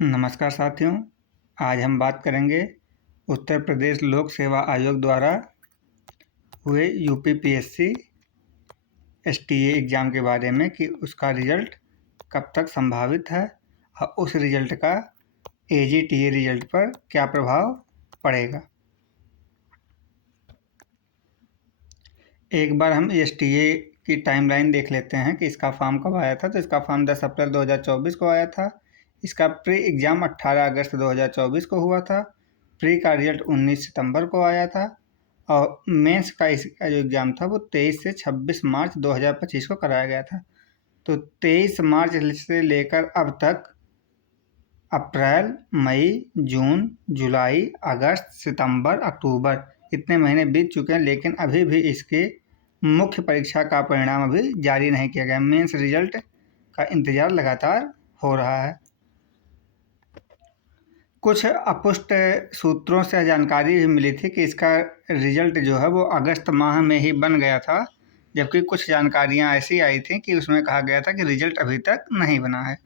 नमस्कार साथियों, आज हम बात करेंगे उत्तर प्रदेश लोक सेवा आयोग द्वारा हुए यूपीपीएससी एसटीए एग्ज़ाम के बारे में कि उसका रिज़ल्ट कब तक संभावित है और उस रिज़ल्ट का एजीटीए रिज़ल्ट पर क्या प्रभाव पड़ेगा। एक बार हम एसटीए की टाइमलाइन देख लेते हैं कि इसका फॉर्म कब आया था। तो इसका फॉर्म 10 अप्रैल 2024 को आया था। इसका प्री एग्ज़ाम 18 अगस्त 2024 को हुआ था। प्री का रिजल्ट 19 सितंबर को आया था और मेंस का इसका जो एग्ज़ाम था वो 23 से 26 मार्च 2025 को कराया गया था। तो 23 मार्च से लेकर अब तक अप्रैल, मई, जून, जुलाई, अगस्त, सितंबर, अक्टूबर इतने महीने बीत चुके हैं, लेकिन अभी भी इसके मुख्य परीक्षा का परिणाम अभी जारी नहीं किया गया। मेंस रिजल्ट का इंतज़ार लगातार हो रहा है। कुछ अपुष्ट सूत्रों से जानकारी भी मिली थी कि इसका रिजल्ट जो है वो अगस्त माह में ही बन गया था, जबकि कुछ जानकारियां ऐसी आई थी कि उसमें कहा गया था कि रिजल्ट अभी तक नहीं बना है।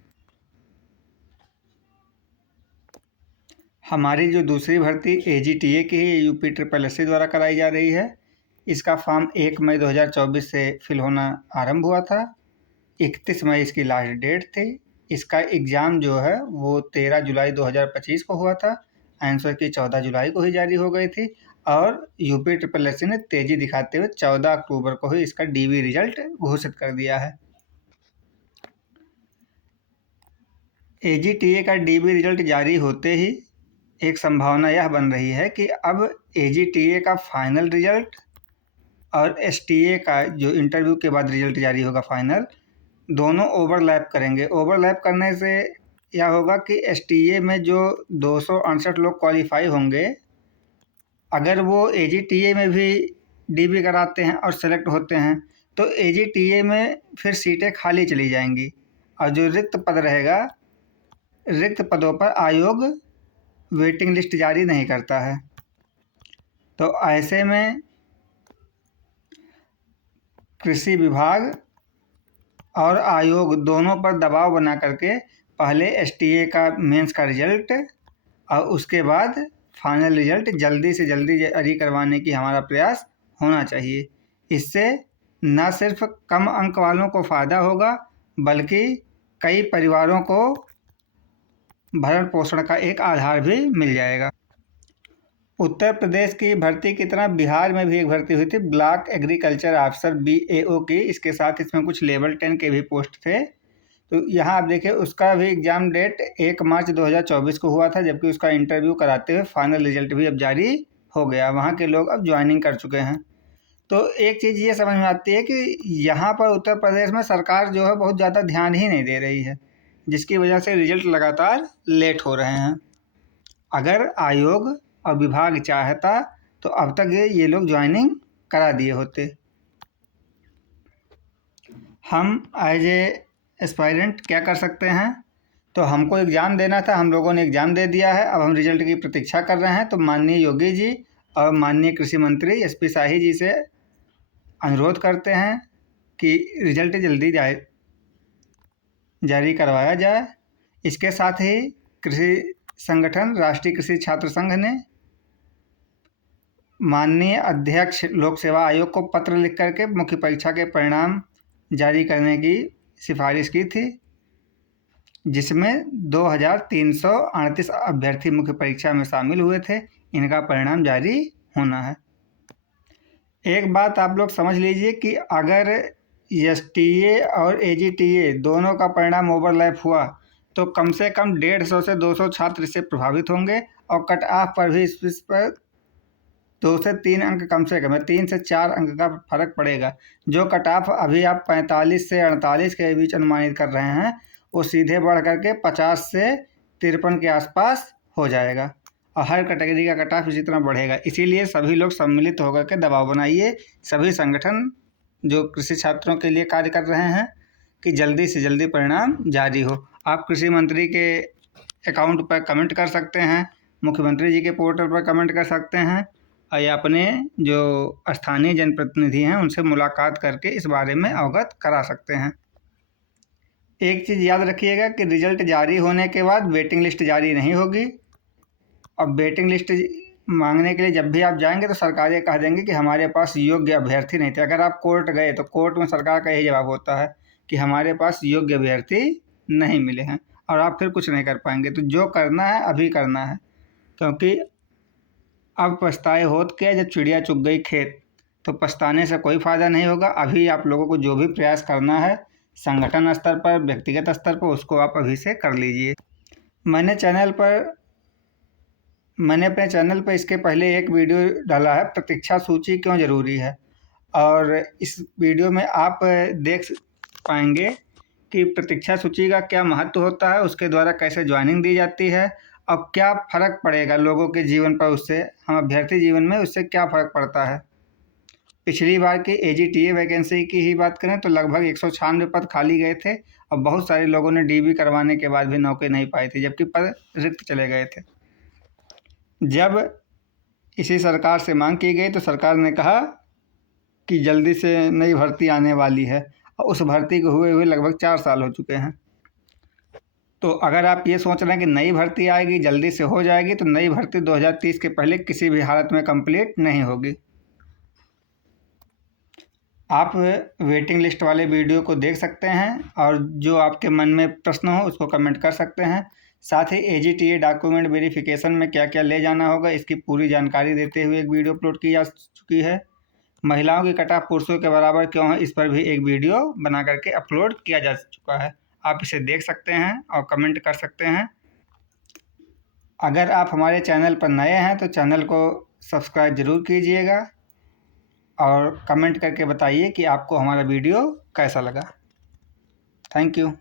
हमारी जो दूसरी भर्ती एजीटीए की है, यूपी ट्रिपल एससी द्वारा कराई जा रही है। इसका फॉर्म 1 मई 2024 से फिल होना आरंभ हुआ था। 31 मई इसकी लास्ट डेट थी। इसका एग्ज़ाम जो है वो 13 जुलाई 2025 को हुआ था। आंसर की 14 जुलाई को ही जारी हो गई थी और यूपी ट्रिपल एससी ने तेज़ी दिखाते हुए 14 अक्टूबर को ही इसका डीवी रिजल्ट घोषित कर दिया है। एजीटीए का डीवी रिजल्ट जारी होते ही एक संभावना यह बन रही है कि अब एजीटीए का फाइनल रिजल्ट और एसटीए का जो इंटरव्यू के बाद रिजल्ट जारी होगा फाइनल, दोनों ओवरलैप करेंगे। ओवरलैप करने से यह होगा कि एसटीए में जो 268 लोग क्वालिफाई होंगे, अगर वो एजीटीए में भी डीबी कराते हैं और सेलेक्ट होते हैं तो एजीटीए में फिर सीटें खाली चली जाएंगी और जो रिक्त पद रहेगा, रिक्त पदों पर आयोग वेटिंग लिस्ट जारी नहीं करता है। तो ऐसे में कृषि विभाग और आयोग दोनों पर दबाव बना करके पहले एसटीए का मेंस का रिजल्ट और उसके बाद फाइनल रिजल्ट जल्दी से जल्दी जारी करवाने की हमारा प्रयास होना चाहिए। इससे न सिर्फ कम अंक वालों को फ़ायदा होगा बल्कि कई परिवारों को भरण पोषण का एक आधार भी मिल जाएगा। उत्तर प्रदेश की भर्ती की तरह बिहार में भी एक भर्ती हुई थी, ब्लॉक एग्रीकल्चर ऑफिसर BAO की। इसके साथ इसमें कुछ लेवल 10 के भी पोस्ट थे। तो यहाँ आप देखिए उसका भी एग्ज़ाम डेट 1 मार्च 2024 को हुआ था, जबकि उसका इंटरव्यू कराते हुए फाइनल रिजल्ट भी अब जारी हो गया। वहाँ के लोग अब ज्वाइनिंग कर चुके हैं। तो एक चीज़ ये समझ में आती है कि यहाँ पर उत्तर प्रदेश में सरकार जो है बहुत ज़्यादा ध्यान ही नहीं दे रही है, जिसकी वजह से रिजल्ट लगातार लेट हो रहे हैं। अगर आयोग और विभाग चाहता तो अब तक ये लोग ज्वाइनिंग करा दिए होते। हम एज ए एस्पायरेंट क्या कर सकते हैं? तो हमको एग्ज़ाम देना था, हम लोगों ने एग्ज़ाम दे दिया है, अब हम रिजल्ट की प्रतीक्षा कर रहे हैं। तो माननीय योगी जी और माननीय कृषि मंत्री SP शाही जी से अनुरोध करते हैं कि रिजल्ट जल्दी जारी करवाया जाए। इसके साथ ही कृषि संगठन राष्ट्रीय कृषि छात्र संघ ने माननीय अध्यक्ष लोक सेवा आयोग को पत्र लिख करके मुख्य परीक्षा के परिणाम जारी करने की सिफारिश की थी, जिसमें 2338 अभ्यर्थी मुख्य परीक्षा में शामिल हुए थे। इनका परिणाम जारी होना है। एक बात आप लोग समझ लीजिए कि अगर एसटीए और एजीटीए दोनों का परिणाम ओवरलैप हुआ तो कम से कम 150 से 200 छात्र इससे प्रभावित होंगे और कट ऑफ पर भी इस पर 2 से 3 अंक कम से कम 3 से 4 अंक का फर्क पड़ेगा। जो कट ऑफ अभी आप 45 से 48 के बीच अनुमानित कर रहे हैं, वो सीधे बढ़ करके 50 से 53 के आसपास हो जाएगा और हर कैटेगरी का कट ऑफ इसी तरह बढ़ेगा। इसीलिए सभी लोग सम्मिलित होकर के दबाव बनाइए, सभी संगठन जो कृषि छात्रों के लिए कार्य कर रहे हैं, कि जल्दी से जल्दी परिणाम जारी हो। आप कृषि मंत्री के अकाउंट पर कमेंट कर सकते हैं, मुख्यमंत्री जी के पोर्टल पर कमेंट कर सकते हैं और या अपने जो स्थानीय जनप्रतिनिधि हैं उनसे मुलाकात करके इस बारे में अवगत करा सकते हैं। एक चीज़ याद रखिएगा कि रिजल्ट जारी होने के बाद वेटिंग लिस्ट जारी नहीं होगी। अब वेटिंग लिस्ट मांगने के लिए जब भी आप जाएंगे तो सरकार ये कह देंगे कि हमारे पास योग्य अभ्यर्थी नहीं थे। अगर आप कोर्ट गए तो कोर्ट में सरकार का यही जवाब होता है कि हमारे पास योग्य अभ्यर्थी नहीं मिले हैं, और आप फिर कुछ नहीं कर पाएंगे। तो जो करना है अभी करना है, क्योंकि अब पछताए होत क्या जब चिड़िया चुग गई खेत। तो पछताने से कोई फ़ायदा नहीं होगा। अभी आप लोगों को जो भी प्रयास करना है संगठन स्तर पर, व्यक्तिगत स्तर पर, उसको आप अभी से कर लीजिए। मैंने अपने चैनल पर इसके पहले एक वीडियो डाला है, प्रतीक्षा सूची क्यों ज़रूरी है, और इस वीडियो में आप देख पाएंगे कि प्रतीक्षा सूची का क्या महत्व होता है, उसके द्वारा कैसे ज्वाइनिंग दी जाती है और क्या फ़र्क पड़ेगा लोगों के जीवन पर, उससे हम अभ्यर्थी जीवन में उससे क्या फ़र्क पड़ता है। पिछली बार की AGTA वैकेंसी की ही बात करें तो लगभग 196 पद खाली गए थे और बहुत सारे लोगों ने DB करवाने के बाद भी नौकरी नहीं पाई थी, जबकि पद रिक्त चले गए थे। जब इसी सरकार से मांग की गई तो सरकार ने कहा कि जल्दी से नई भर्ती आने वाली है, और उस भर्ती को हुए लगभग 4 साल हो चुके हैं। तो अगर आप ये सोच रहे हैं कि नई भर्ती आएगी, जल्दी से हो जाएगी, तो नई भर्ती 2030 के पहले किसी भी हालत में कंप्लीट नहीं होगी। आप वेटिंग लिस्ट वाले वीडियो को देख सकते हैं, और जो आपके मन में प्रश्न हो उसको कमेंट कर सकते हैं। साथ ही AGTA डॉक्यूमेंट वेरिफिकेशन में क्या क्या ले जाना होगा इसकी पूरी जानकारी देते हुए एक वीडियो अपलोड की जा चुकी है। महिलाओं की कट ऑफ पुरुषों के बराबर क्यों है, इस पर भी एक वीडियो बना करके अपलोड किया जा चुका है। आप इसे देख सकते हैं और कमेंट कर सकते हैं। अगर आप हमारे चैनल पर नए हैं तो चैनल को सब्सक्राइब ज़रूर कीजिएगा और कमेंट करके बताइए कि आपको हमारा वीडियो कैसा लगा। Thank you.